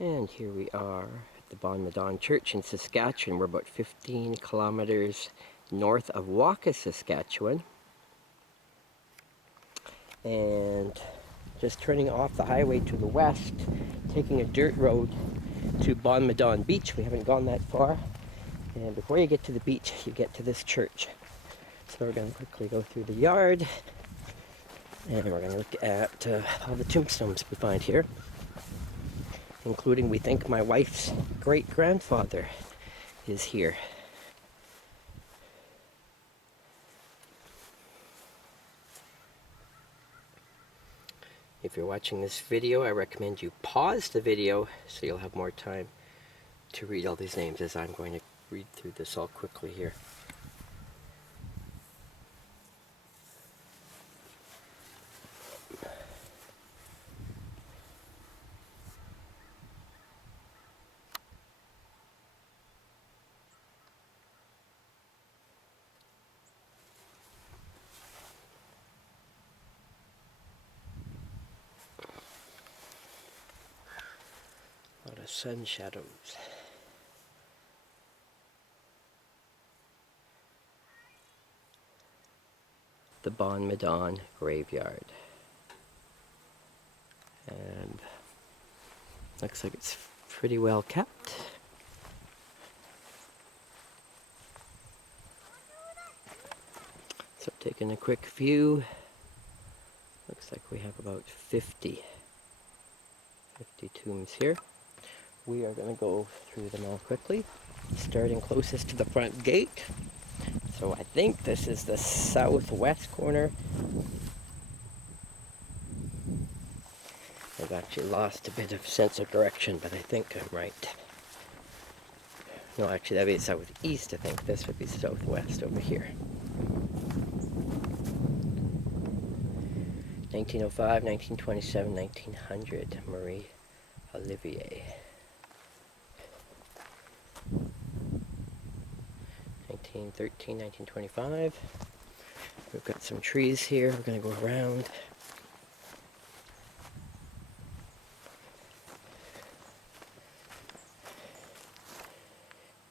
And here we are at the Bonne Madone Church in Saskatchewan. We're about 15 kilometers north of Wakaw, Saskatchewan. And just turning off the highway to the west, taking a dirt road to Bonne Madone Beach. We haven't gone that far. And before you get to the beach, you get to this church. So we're going to quickly go through the yard. And we're going to look at all the tombstones we find here, including, we think, my wife's great-grandfather is here. If you're watching this video, I recommend you pause the video so you'll have more time to read all these names, as I'm going to read through this all quickly here. A lot of sun shadows. The Bonne Madone graveyard. And looks like it's pretty well kept. So taking a quick view, looks like we have about 50 tombs here. We are going to go through them all quickly, starting closest to the front gate. So I think this is the southwest corner. I've actually lost a bit of sense of direction, but I think I'm right. No, actually that'd be southeast, I think. This would be southwest over here. 1905, 1927, 1900, Marie Olivier. 1913, 1925. We've got some trees here. We're going to go around.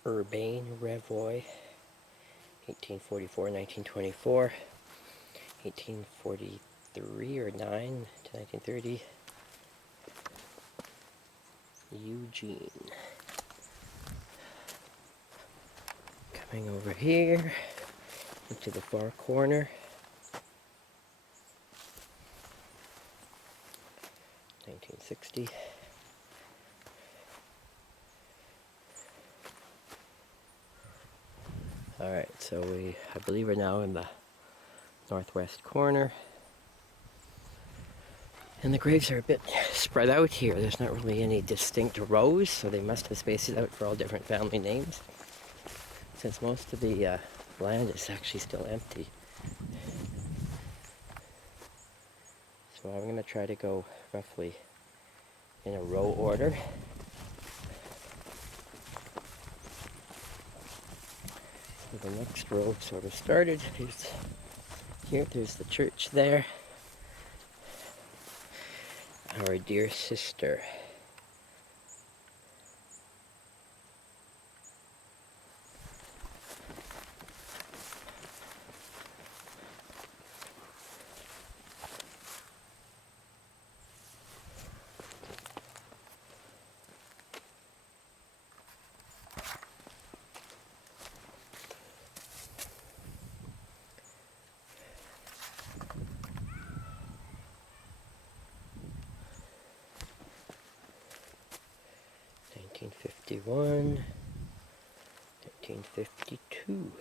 Urbain Revoy, 1844, 1924, 1843 or 9 to 1930. Eugene. Coming over here into the far corner. 1960. Alright, so I believe we're now in the northwest corner. And the graves are a bit spread out here. There's not really any distinct rows, so they must have spaced it out for all different family names, since most of the land is actually still empty. So I'm going to try to go roughly in a row order. So the next row sort of started. There's the church there. Our dear sister. '51, 1952.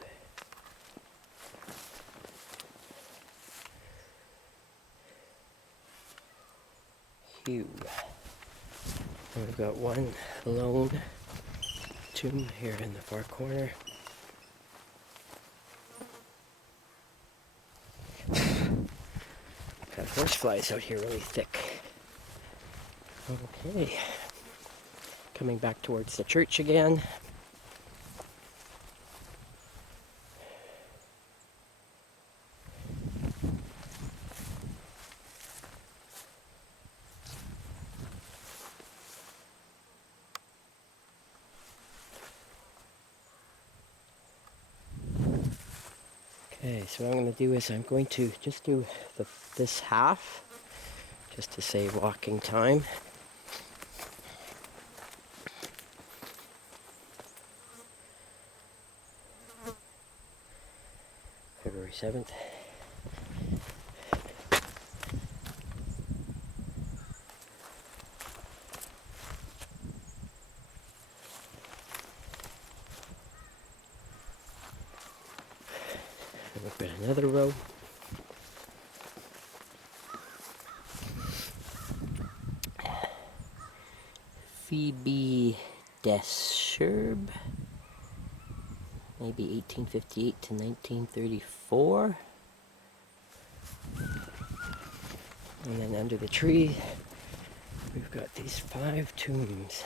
Hugh. And we've got one lone tomb here in the far corner. Got horseflies out here really thick. Okay. Coming back towards the church again. Okay, so what I'm going to do is I'm going to just do this half, just to save walking time. February 7th. And we've got another row. Phoebe Desherb, maybe 1858 to 1934. And then under the tree, we've got these 5 tombs.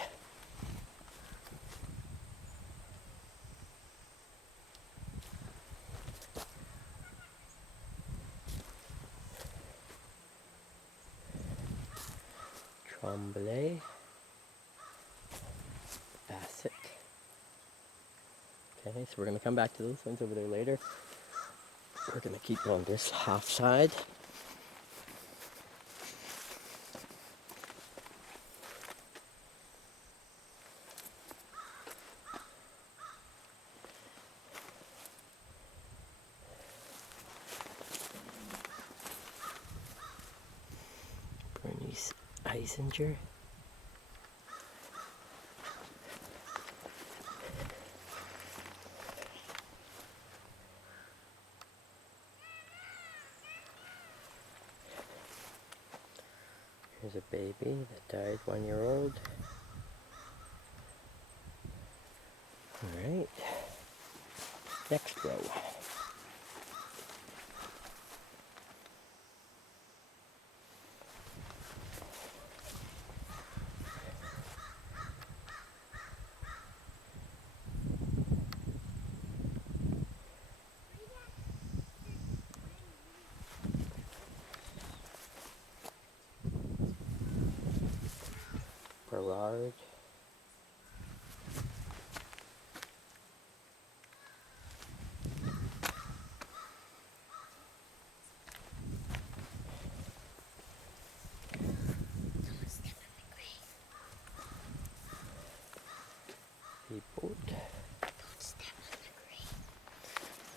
Tremblay, Bassett. Okay, so we're going to come back to those ones over there later. We're going to keep on this half side. Bernice Eisinger. Here's a baby that died 1 year old. Alright, next row. Berard.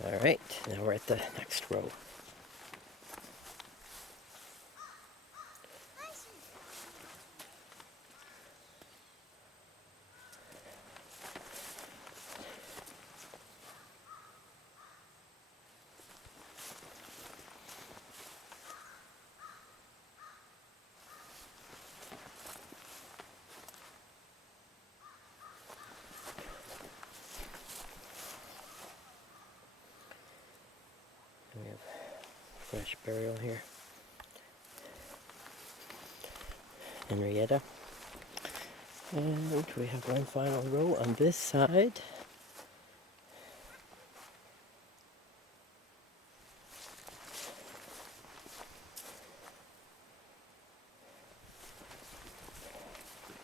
Alright, now we're at the next row. We have fresh burial here. Henrietta. And we have one final row on this side.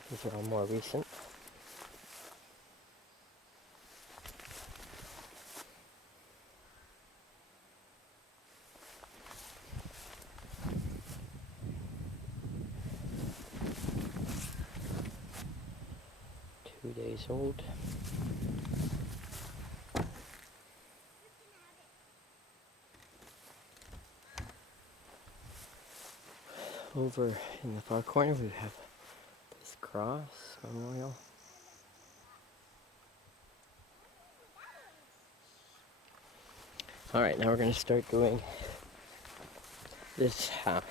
These are all more recent. Days old. Over in the far corner we have this cross memorial. Alright, now we're going to start doing this half.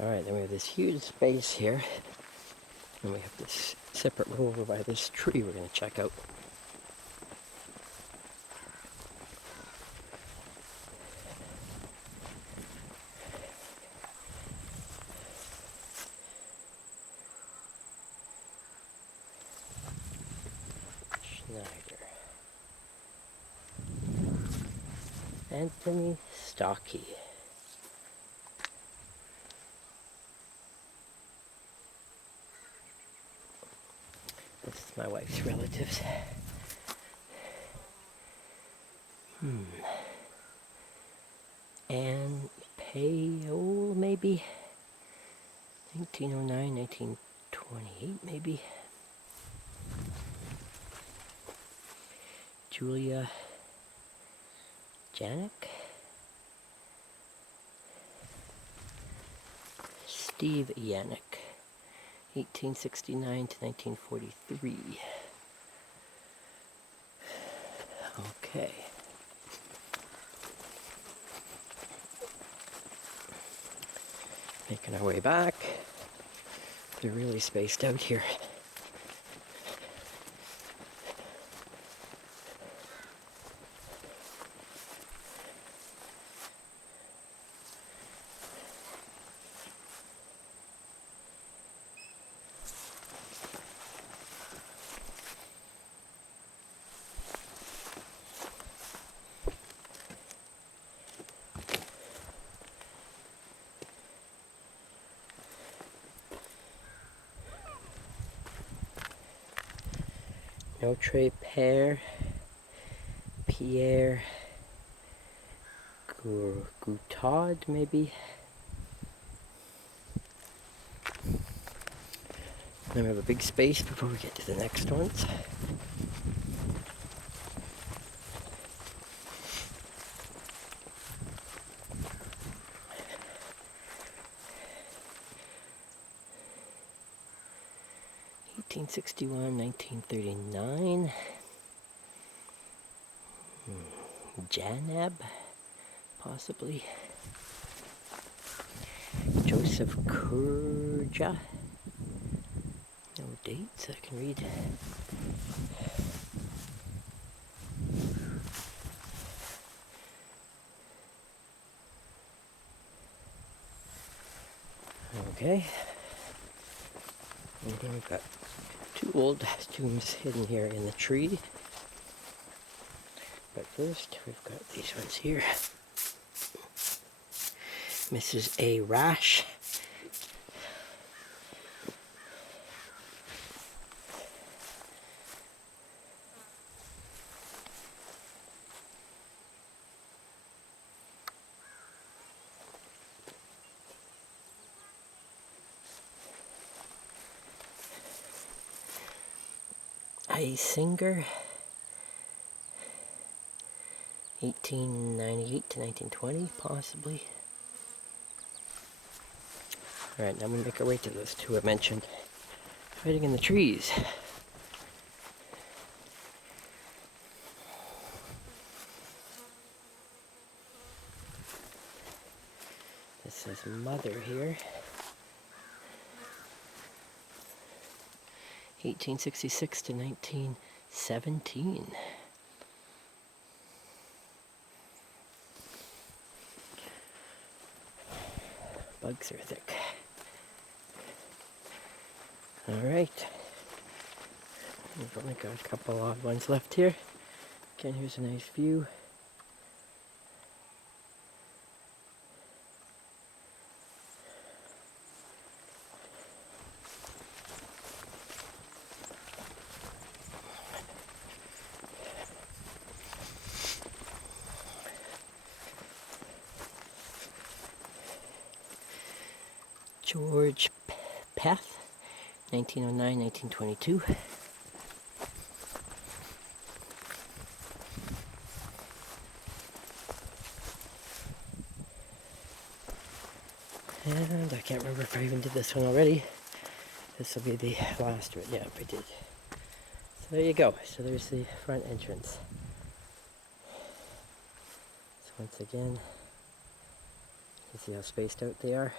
Alright, then we have this huge space here. And we have this separate row over by this tree we're going to check out. Anthony Stocky. This is my wife's relatives. Anne Payole, maybe? 1909, 1928, maybe? Julia Janik, Steve Yanik, 1869 to 1943. Okay. Making our way back. They're really spaced out here. Notre Père Pierre Goutard, maybe? Then we have a big space before we get to the next ones. '61, 1939. Janab, possibly. Joseph Kurja. No dates I can read. Okay. And then we've got two old tombs hidden here in the tree. But first, we've got these ones here. Mrs. A. Rash. A. Singer. 1898 to 1920, possibly. Alright, now I'm going to make our way to those two I mentioned. Hiding in the trees. This says Mother here. 1866 to 1917. Bugs are thick. Alright. We've only got a couple odd ones left here. Again, here's a nice view. George Peth, 1909, 1922. And I can't remember if I even did this one already. This will be the last one. Yeah, I did. So there you go. So there's the front entrance. So once again, you see how spaced out they are.